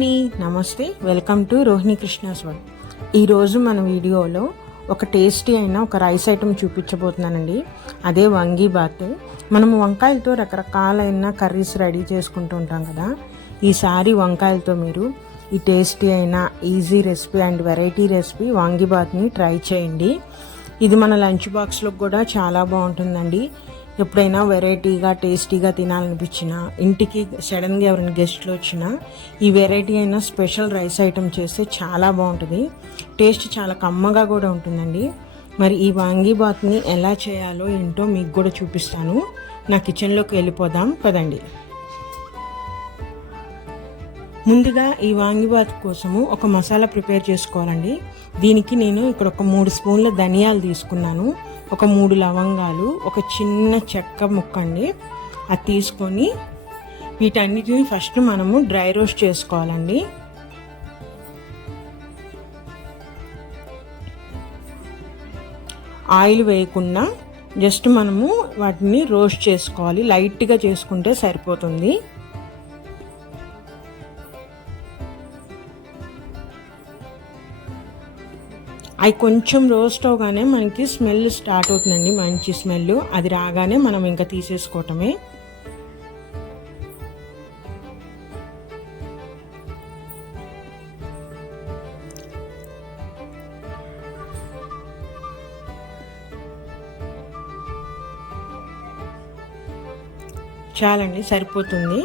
అండి, నమస్తే. Welcome to Rohini Krishna's world. ఈరోజు మన వీడియోలో ఒక టేస్టీ అయిన ఒక రైస్ ఐటెం చూపించబోతున్నానండి. అదే వంగీబాత్. మనము వంకాయలతో రకరకాలైన కర్రీస్ రెడీ చేసుకుంటూ ఉంటాం కదా. ఈసారి వంకాయలతో మీరు ఈ టేస్టీ అయిన easy recipe and variety recipe వంగీబాత్ని ట్రై చేయండి. ఇది మన లంచ్ బాక్స్లో కూడా చాలా బాగుంటుందండి. ఎప్పుడైనా వెరైటీగా టేస్టీగా తినాలనిపించినా, ఇంటికి సడన్గా ఎవరైనా గెస్ట్లు వచ్చినా ఈ వెరైటీ అయిన స్పెషల్ రైస్ ఐటెం చేస్తే చాలా బాగుంటుంది. టేస్ట్ చాలా కమ్మగా కూడా ఉంటుందండి. మరి ఈ వాంగీబాత్ని ఎలా చేయాలో ఏంటో మీకు కూడా చూపిస్తాను. నా కిచెన్లోకి వెళ్ళిపోదాం పదండి. ముందుగా ఈ వాంగీబాత్ కోసము ఒక మసాలా ప్రిపేర్ చేసుకోవాలండి. దీనికి నేను ఇక్కడ ఒక 3 స్పూన్ల ధనియాలు తీసుకున్నాను, ఒక 3 లవంగాలు, ఒక చిన్న చెక్క ముక్క అండి. అది తీసుకొని వీటన్నిటిని ఫస్ట్ మనము డ్రై రోస్ట్ చేసుకోవాలండి. ఆయిల్ వేయకుండా జస్ట్ మనము వాటిని రోస్ట్ చేసుకోవాలి. లైట్గా చేసుకుంటే సరిపోతుంది. అవి కొంచెం రోస్ట్ అవగానే మనకి స్మెల్ స్టార్ట్ అవుతుందండి, మంచి స్మెల్. అది రాగానే మనం ఇంకా తీసేసుకోవటమే. చాలండి, సరిపోతుంది.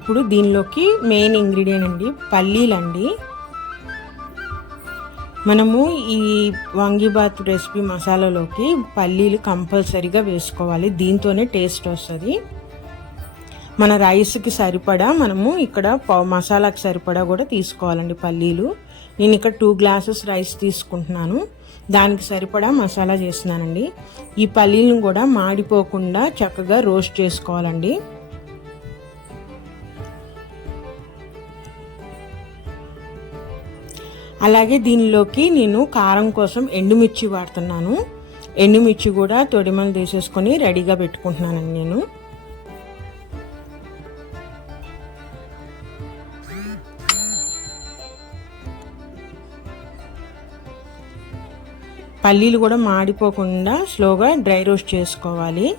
ఇప్పుడు దీనిలోకి మెయిన్ ఇంగ్రీడియంట్ అండి పల్లీలండి. మనము ఈ వాంగీబాత్ రెసిపీ మసాలాలోకి పల్లీలు కంపల్సరీగా వేసుకోవాలి. దీంతోనే టేస్ట్ వస్తుంది. మన రైస్కి సరిపడా మనము ఇక్కడ మసాలాకి సరిపడా కూడా తీసుకోవాలండి పల్లీలు. నేను ఇక్కడ 2 గ్లాసెస్ రైస్ తీసుకుంటున్నాను, దానికి సరిపడా మసాలా చేస్తున్నానండి. ఈ పల్లీలను కూడా మాడిపోకుండా చక్కగా రోస్ట్ చేసుకోవాలండి. అలాగే దీనిలోకి నేను కారం కోసం ఎండుమిర్చి వాడుతున్నాను. ఎండుమిర్చి కూడా తొడిమలు తీసేసుకొని రెడీగా పెట్టుకుంటున్నానండి నేను. పల్లీలు కూడా మాడిపోకుండా స్లోగా డ్రై రోస్ట్ చేసుకోవాలి.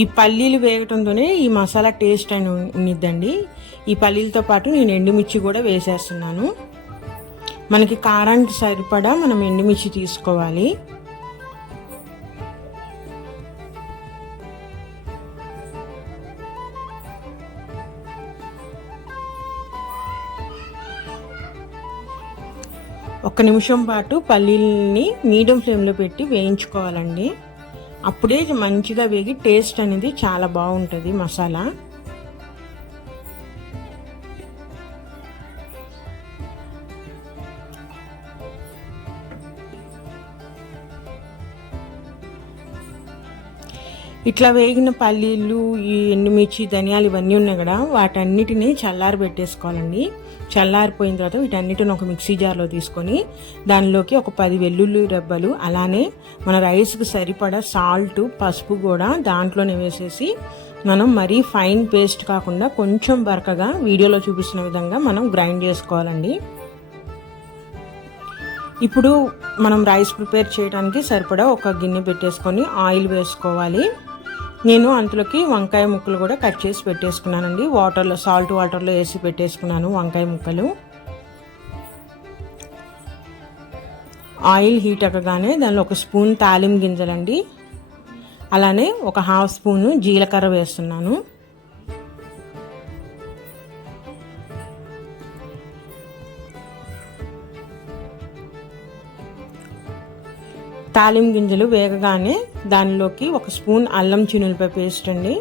ఈ పల్లీలు వేగటంతోనే ఈ మసాలా టేస్ట్ అని ఉండిద్దండి. ఈ పల్లీలతో పాటు నేను ఎండుమిర్చి కూడా వేసేస్తున్నాను. మనకి కారానికి సరిపడా మనం ఎండుమిర్చి తీసుకోవాలి. ఒక్క నిమిషం పాటు పల్లీలని మీడియం ఫ్లేమ్లో పెట్టి వేయించుకోవాలండి. అప్పుడే మంచిగా వేగి టేస్ట్ అనేది చాలా బాగుంటుంది మసాలా. ఇట్లా వేగిన పల్లీలు, ఈ ఎండుమిర్చి, ధనియాలు ఇవన్నీ ఉన్నాయి కదా, వాటన్నిటిని చల్లారి పెట్టేసుకోవాలండి. చల్లారిపోయిన తర్వాత వీటన్నిటిని ఒక మిక్సీ జార్లో తీసుకొని దానిలోకి ఒక 10 వెల్లుల్లి రెబ్బలు, అలానే మన రైస్కి సరిపడా సాల్ట్, పసుపు కూడా దాంట్లోనే వేసేసి మనం మరీ ఫైన్ పేస్ట్ కాకుండా కొంచెం బరకగా వీడియోలో చూపిస్తున్న విధంగా మనం గ్రైండ్ చేసుకోవాలండి. ఇప్పుడు మనం రైస్ ప్రిపేర్ చేయడానికి సరిపడా ఒక గిన్నె పెట్టేసుకొని ఆయిల్ వేసుకోవాలి. నేను అంతలోకి వంకాయ ముక్కలు కూడా కట్ చేసి పెట్టేసుకున్నానండి. సాల్ట్ వాటర్లో వేసి పెట్టేసుకున్నాను వంకాయ ముక్కలు. ఆయిల్ హీట్ అవ్వగానే దానిలో 1 స్పూన్ తాలిం గింజలండి, అలానే ఒక 1/2 స్పూను జీలకర్ర వేస్తున్నాను. తాలిం గింజలు వేగగానే దానిలోకి 1 స్పూన్ అల్లం చిన్నులపాయ పేస్ట్ అండి,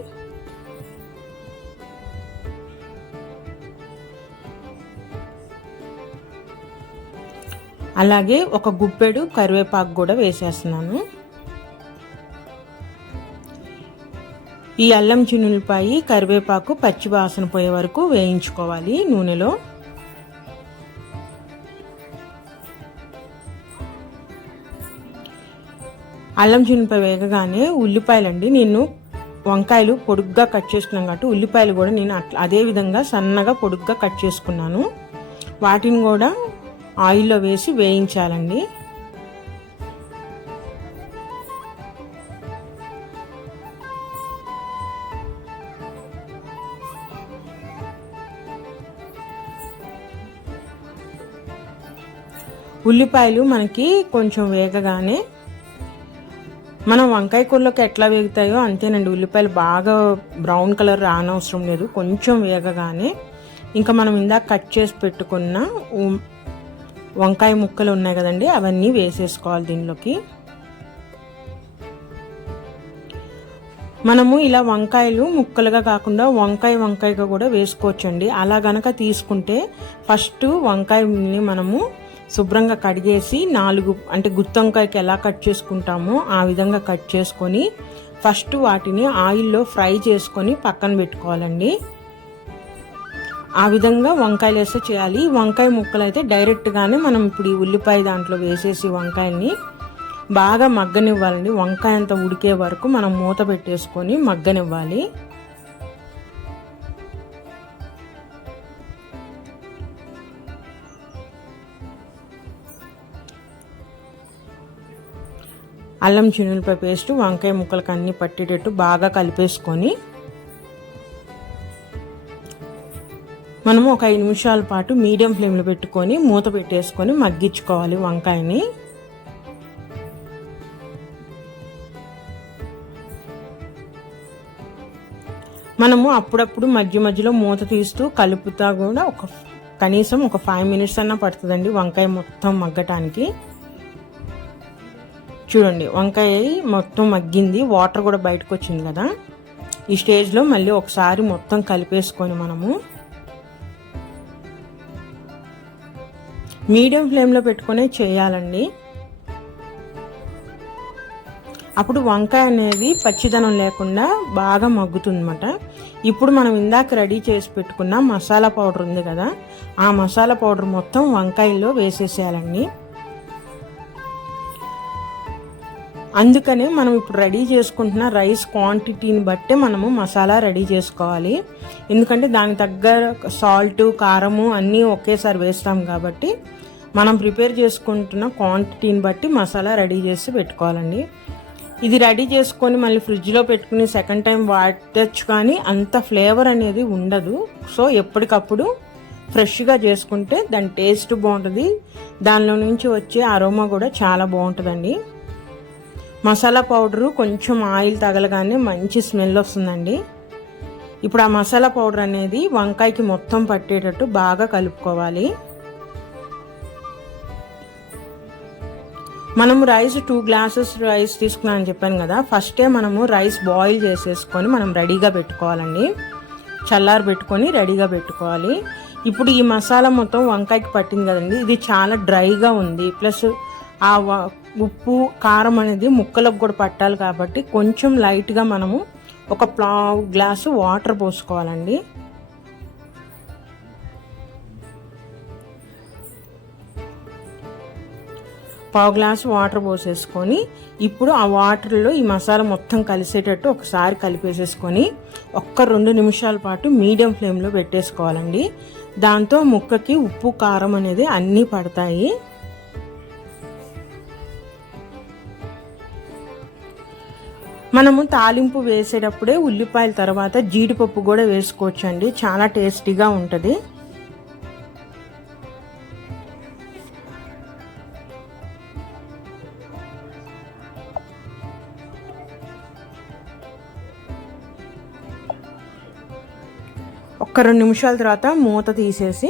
అలాగే ఒక గుప్పెడు కరివేపాకు కూడా వేసేస్తున్నాను. ఈ అల్లం చిన్నులపాయ, కరివేపాకు పచ్చి వాసన పోయే వరకు వేయించుకోవాలి నూనెలో. అల్లం చిన్నులపాయ వేగగానే ఉల్లిపాయలండి, నేను వంకాయలు పొడుగ్గా కట్ చేసుకున్నాం కాబట్టి ఉల్లిపాయలు కూడా నేను అదే విధంగా సన్నగా పొడుగ్గా కట్ చేసుకున్నాను. వాటిని కూడా ఆయిల్లో వేసి వేయించాలండి. ఉల్లిపాయలు మనకి కొంచెం వేగగానే మనం వంకాయ కూరలోకి ఎట్లా వేగుతాయో అంతేనండి. ఉల్లిపాయలు బాగా బ్రౌన్ కలర్ రానవసరం లేదు. కొంచెం వేగగానే ఇంకా మనం ఇందాక కట్ చేసి పెట్టుకున్న వంకాయ ముక్కలు ఉన్నాయి కదండి, అవన్నీ వేసేసుకోవాలి దీనిలోకి. మనము ఇలా వంకాయలు ముక్కలుగా కాకుండా వంకాయగా కూడా వేసుకోవచ్చండి. అలా గనక తీసుకుంటే ఫస్ట్ వంకాయని మనము శుభ్రంగా కడిగేసి 4 అంటే గుత్తి వంకాయకి ఎలా కట్ చేసుకుంటామో ఆ విధంగా కట్ చేసుకొని ఫస్ట్ వాటిని ఆయిల్లో ఫ్రై చేసుకొని పక్కన పెట్టుకోవాలండి. ఆ విధంగా వంకాయలు వేస్తే చేయాలి. వంకాయ ముక్కలు అయితే డైరెక్ట్గానే మనం ఇప్పుడు ఈ ఉల్లిపాయ దాంట్లో వేసేసి వంకాయల్ని బాగా మగ్గనివ్వాలండి. వంకాయ అంతా ఉడికే వరకు మనం మూత పెట్టేసుకొని మగ్గనివ్వాలి. అల్లం చిన్నులపై పేస్ట్ వంకాయ ముక్కలకు అన్ని పట్టేటట్టు బాగా కలిపేసుకొని మనము ఒక 5 నిమిషాల పాటు మీడియం ఫ్లేమ్లో పెట్టుకొని మూత పెట్టేసుకొని మగ్గించుకోవాలి వంకాయని. మనము అప్పుడప్పుడు మధ్యలో మూత తీస్తూ కలుపుతా కూడా కనీసం ఒక 5 మినిట్స్ అన్నా పడుతుందండి వంకాయ మొత్తం మగ్గటానికి. చూడండి వంకాయ మొత్తం మగ్గింది, వాటర్ కూడా బయటకు వచ్చింది కదా. ఈ స్టేజ్లో మళ్ళీ ఒకసారి మొత్తం కలిపేసుకొని మనము మీడియం ఫ్లేమ్లో పెట్టుకునే చేయాలండి. అప్పుడు వంకాయ అనేది పచ్చిదనం లేకుండా బాగా మగ్గుతుంది అన్నమాట. ఇప్పుడు మనం ఇందాక రెడీ చేసి పెట్టుకున్న మసాలా పౌడర్ ఉంది కదా, ఆ మసాలా పౌడర్ మొత్తం వంకాయల్లో వేసేసేయాలండి. అందుకనే మనం ఇప్పుడు రెడీ చేసుకుంటున్న రైస్ క్వాంటిటీని బట్టే మనము మసాలా రెడీ చేసుకోవాలి. ఎందుకంటే దానికి తగ్గ సాల్ట్ కారము అన్నీ ఒకేసారి వేస్తాం కాబట్టి మనం ప్రిపేర్ చేసుకుంటున్న క్వాంటిటీని బట్టి మసాలా రెడీ చేసి పెట్టుకోవాలండి. ఇది రెడీ చేసుకొని మళ్ళీ ఫ్రిడ్జ్లో పెట్టుకుని సెకండ్ టైం వాడచ్చు కానీ అంత ఫ్లేవర్ అనేది ఉండదు. సో ఎప్పటికప్పుడు ఫ్రెష్గా చేసుకుంటే దాని టేస్ట్ బాగుంటుంది, దానిలో నుంచి వచ్చే అరోమా కూడా చాలా బాగుంటుందండి. మసాలా పౌడరు కొంచెం ఆయిల్ తగలగానే మంచి స్మెల్ వస్తుందండి. ఇప్పుడు ఆ మసాలా పౌడర్ అనేది వంకాయకి మొత్తం పట్టేటట్టు బాగా కలుపుకోవాలి. మనము రైస్ 2 గ్లాసెస్ రైస్ తీసుకున్నానని చెప్పాను కదా, ఫస్టే మనము రైస్ బాయిల్ చేసేసుకొని మనం రెడీగా పెట్టుకోవాలండి. చల్లారి పెట్టుకొని రెడీగా పెట్టుకోవాలి. ఇప్పుడు ఈ మసాలా మొత్తం వంకాయకి పట్టింది కదండి, ఇది చాలా డ్రైగా ఉంది. ప్లస్ ఆ ఉప్పు కారం అనేది ముక్కలకు కూడా పట్టాలి కాబట్టి కొంచెం లైట్గా మనము ఒక పావు గ్లాసు వాటర్ పోసుకోవాలండి. పావు గ్లాసు వాటర్ పోసేసుకొని ఇప్పుడు ఆ వాటర్లో ఈ మసాలా మొత్తం కలిసేటట్టు ఒకసారి కలిపేసేసుకొని 1-2 నిమిషాల పాటు మీడియం ఫ్లేమ్లో పెట్టేసుకోవాలండి. దాంతో ముక్కకి ఉప్పు కారం అనేది అన్నీ పడతాయి. మనము తాలింపు వేసేటప్పుడే ఉల్లిపాయల తర్వాత జీడిపప్పు కూడా వేసుకోవచ్చండి, చాలా టేస్టీగా ఉంటుంది. ఒక 2 నిమిషాల తర్వాత మూత తీసేసి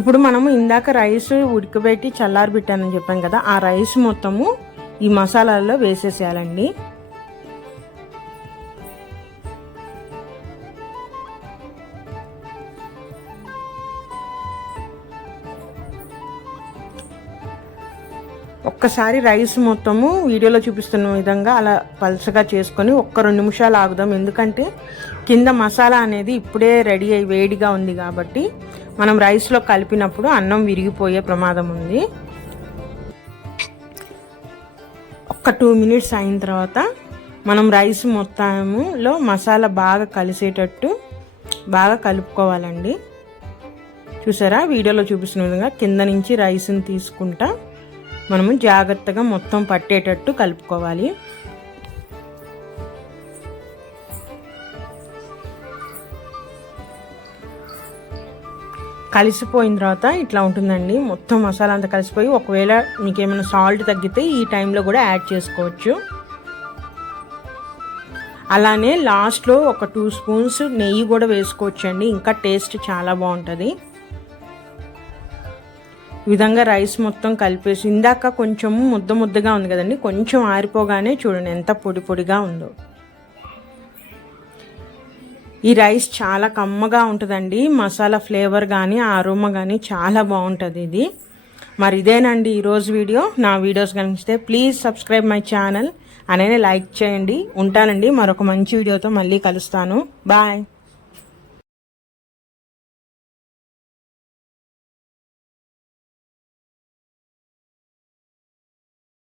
ఇప్పుడు మనము ఇందాక రైస్ ఉడకబెట్టి చల్లారబెట్టానని చెప్పాను కదా, ఆ రైస్ మొత్తము ఈ మసాలాల్లో వేసేసేయాలండి. ఒక్కసారి రైస్ మొత్తము వీడియోలో చూపిస్తున్న విధంగా అలా పల్చగా చేసుకొని 1-2 నిమిషాలు ఆగుదాం. ఎందుకంటే కింద మసాలా అనేది ఇప్పుడే రెడీ అయ్యి వేడిగా ఉంది కాబట్టి మనం రైస్లో కలిపినప్పుడు అన్నం విరిగిపోయే ప్రమాదం ఉంది. ఒక 2 మినిట్స్ అయిన తర్వాత మనం రైస్ మొత్తంలో మసాలా బాగా కలిసేటట్టు బాగా కలుపుకోవాలండి. చూసారా, వీడియోలో చూపిస్తున్న విధంగా కింద నుంచి రైస్ని తీసుకుంటా మనము జాగ్రత్తగా మొత్తం పట్టేటట్టు కలుపుకోవాలి. కలిసిపోయిన తర్వాత ఇట్లా ఉంటుందండి. మొత్తం మసాలా అంతా కలిసిపోయి, ఒకవేళ మీకు ఏమైనా సాల్ట్ తగ్గితే ఈ టైంలో కూడా యాడ్ చేసుకోవచ్చు. అలానే లాస్ట్లో ఒక 2 స్పూన్స్ నెయ్యి కూడా వేసుకోవచ్చు అండి, ఇంకా టేస్ట్ చాలా బాగుంటుంది. ఈ విధంగా రైస్ మొత్తం కలిపేసి, ఇందాక కొంచెం ముద్దగా ఉంది కదండి, కొంచెం ఆరిపోగానే చూడండి ఎంత పొడి పొడిగా ఉందో. ఈ రైస్ చాలా కమ్మగా ఉంటుందండి, మసాలా ఫ్లేవర్ కానీ అరోమా కానీ చాలా బాగుంటుంది ఇది. మరి ఇదేనండి ఈరోజు వీడియో. నా వీడియోస్ కనిపిస్తే ప్లీజ్ సబ్స్క్రైబ్ మై ఛానల్, అలానే లైక్ చేయండి. ఉంటానండి, మరొక మంచి వీడియోతో మళ్ళీ కలుస్తాను. బాయ్.